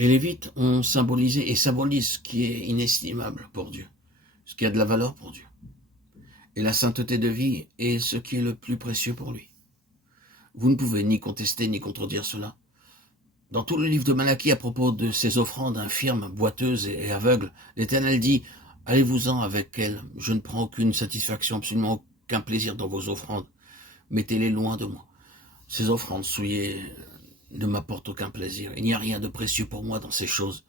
Les Lévites ont symbolisé et symbolisent ce qui est inestimable pour Dieu, ce qui a de la valeur pour Dieu. Et la sainteté de vie est ce qui est le plus précieux pour lui. Vous ne pouvez ni contester ni contredire cela. Dans tout le livre de Malachie, à propos de ces offrandes infirmes, boiteuses et aveugles, l'Éternel dit « Allez-vous-en avec elles, je ne prends aucune satisfaction, absolument aucun plaisir dans vos offrandes. Mettez-les loin de moi. Ces offrandes souillées ne m'apportent aucun plaisir. Il n'y a rien de précieux pour moi dans ces choses.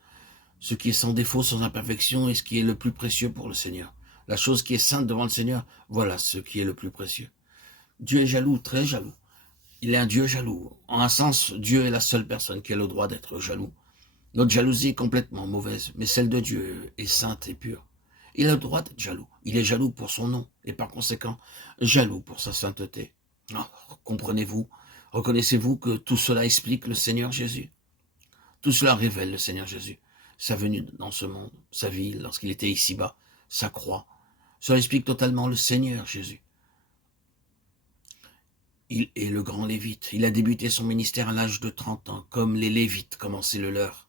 Ce qui est sans défaut, sans imperfection, est ce qui est le plus précieux pour le Seigneur. La chose qui est sainte devant le Seigneur, voilà ce qui est le plus précieux. Dieu est jaloux, très jaloux. Il est un Dieu jaloux. En un sens, Dieu est la seule personne qui a le droit d'être jaloux. Notre jalousie est complètement mauvaise, mais celle de Dieu est sainte et pure. Il a le droit d'être jaloux. Il est jaloux pour son nom, et par conséquent, jaloux pour sa sainteté. Oh, comprenez-vous, reconnaissez-vous que tout cela explique le Seigneur Jésus? Tout cela révèle le Seigneur Jésus, sa venue dans ce monde, sa vie lorsqu'il était ici-bas, sa croix. Cela explique totalement le Seigneur Jésus. Il est le grand Lévite. Il a débuté son ministère à l'âge de 30 ans, comme les Lévites commençaient le leur.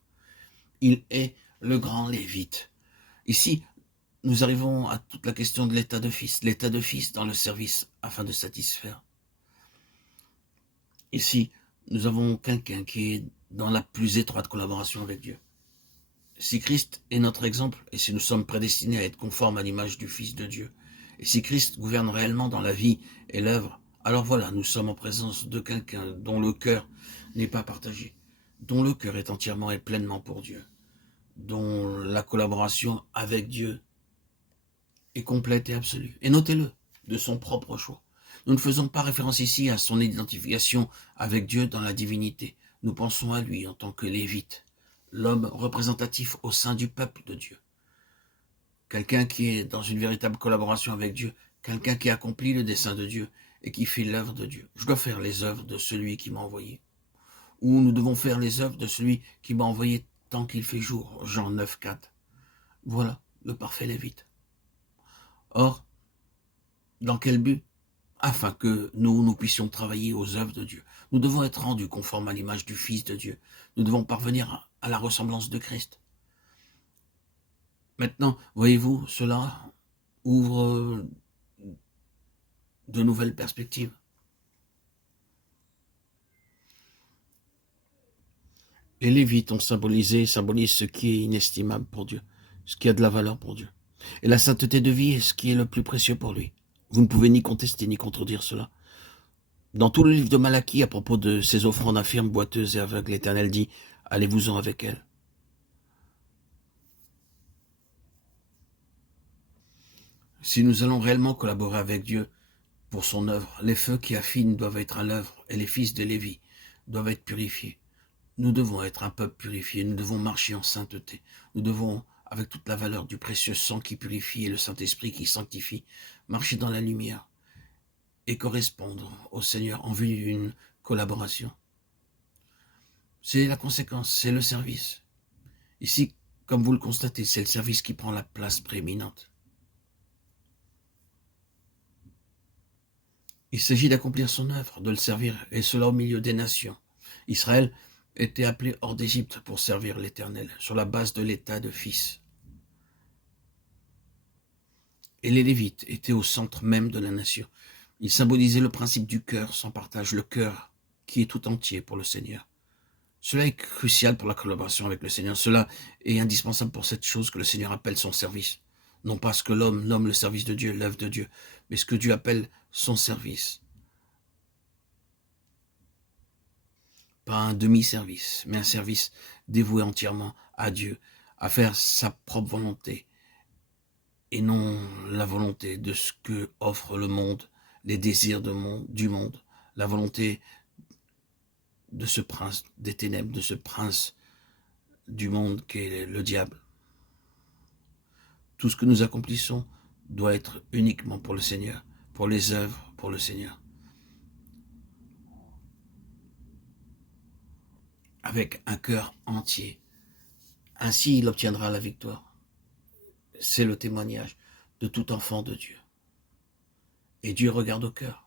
Il est le grand Lévite. Ici, nous arrivons à toute la question de l'état de fils dans le service afin de satisfaire. Ici, nous avons quelqu'un qui est dans la plus étroite collaboration avec Dieu. Si Christ est notre exemple, et si nous sommes prédestinés à être conformes à l'image du Fils de Dieu, et si Christ gouverne réellement dans la vie et l'œuvre, alors voilà, nous sommes en présence de quelqu'un dont le cœur n'est pas partagé, dont le cœur est entièrement et pleinement pour Dieu, dont la collaboration avec Dieu est complète et absolue. Et notez-le, de son propre choix. Nous ne faisons pas référence ici à son identification avec Dieu dans la divinité. Nous pensons à lui en tant que Lévite, l'homme représentatif au sein du peuple de Dieu. Quelqu'un qui est dans une véritable collaboration avec Dieu, quelqu'un qui accomplit le dessein de Dieu et qui fait l'œuvre de Dieu. Je dois faire les œuvres de celui qui m'a envoyé. Ou nous devons faire les œuvres de celui qui m'a envoyé tant qu'il fait jour. Jean 9, 4. Voilà le parfait Lévite. Or, dans quel but? Afin que nous puissions travailler aux œuvres de Dieu. Nous devons être rendus conformes à l'image du Fils de Dieu. Nous devons parvenir à la ressemblance de Christ. Maintenant, voyez-vous, cela ouvre de nouvelles perspectives. Les Lévites ont symbolisent ce qui est inestimable pour Dieu, ce qui a de la valeur pour Dieu. Et la sainteté de vie est ce qui est le plus précieux pour lui. Vous ne pouvez ni contester ni contredire cela. Dans tout le livre de Malachie, à propos de ces offrandes infirmes, boiteuses et aveugles, l'Éternel dit « Allez-vous-en avec elles ». Si nous allons réellement collaborer avec Dieu pour son œuvre, les feux qui affinent doivent être à l'œuvre et les fils de Lévi doivent être purifiés. Nous devons être un peuple purifié, nous devons marcher en sainteté. Nous devons, avec toute la valeur du précieux sang qui purifie et le Saint-Esprit qui sanctifie, marcher dans la lumière et correspondre au Seigneur en vue d'une collaboration. C'est la conséquence, c'est le service. Ici, comme vous le constatez, c'est le service qui prend la place prééminente. Il s'agit d'accomplir son œuvre, de le servir, et cela au milieu des nations. Israël était appelé hors d'Égypte pour servir l'Éternel, sur la base de l'état de fils. Et les Lévites étaient au centre même de la nation. Ils symbolisaient le principe du cœur sans partage, le cœur qui est tout entier pour le Seigneur. Cela est crucial pour la collaboration avec le Seigneur. Cela est indispensable pour cette chose que le Seigneur appelle son service. Non pas ce que l'homme nomme le service de Dieu, l'œuvre de Dieu, mais ce que Dieu appelle son service. Pas un demi-service, mais un service dévoué entièrement à Dieu, à faire sa propre volonté, et non la volonté de ce que offre le monde, les désirs du monde, la volonté de ce prince des ténèbres, de ce prince du monde qu'est le diable. Tout ce que nous accomplissons doit être uniquement pour le Seigneur, pour les œuvres, pour le Seigneur. Avec un cœur entier. Ainsi, il obtiendra la victoire. C'est le témoignage de tout enfant de Dieu. Et Dieu regarde au cœur.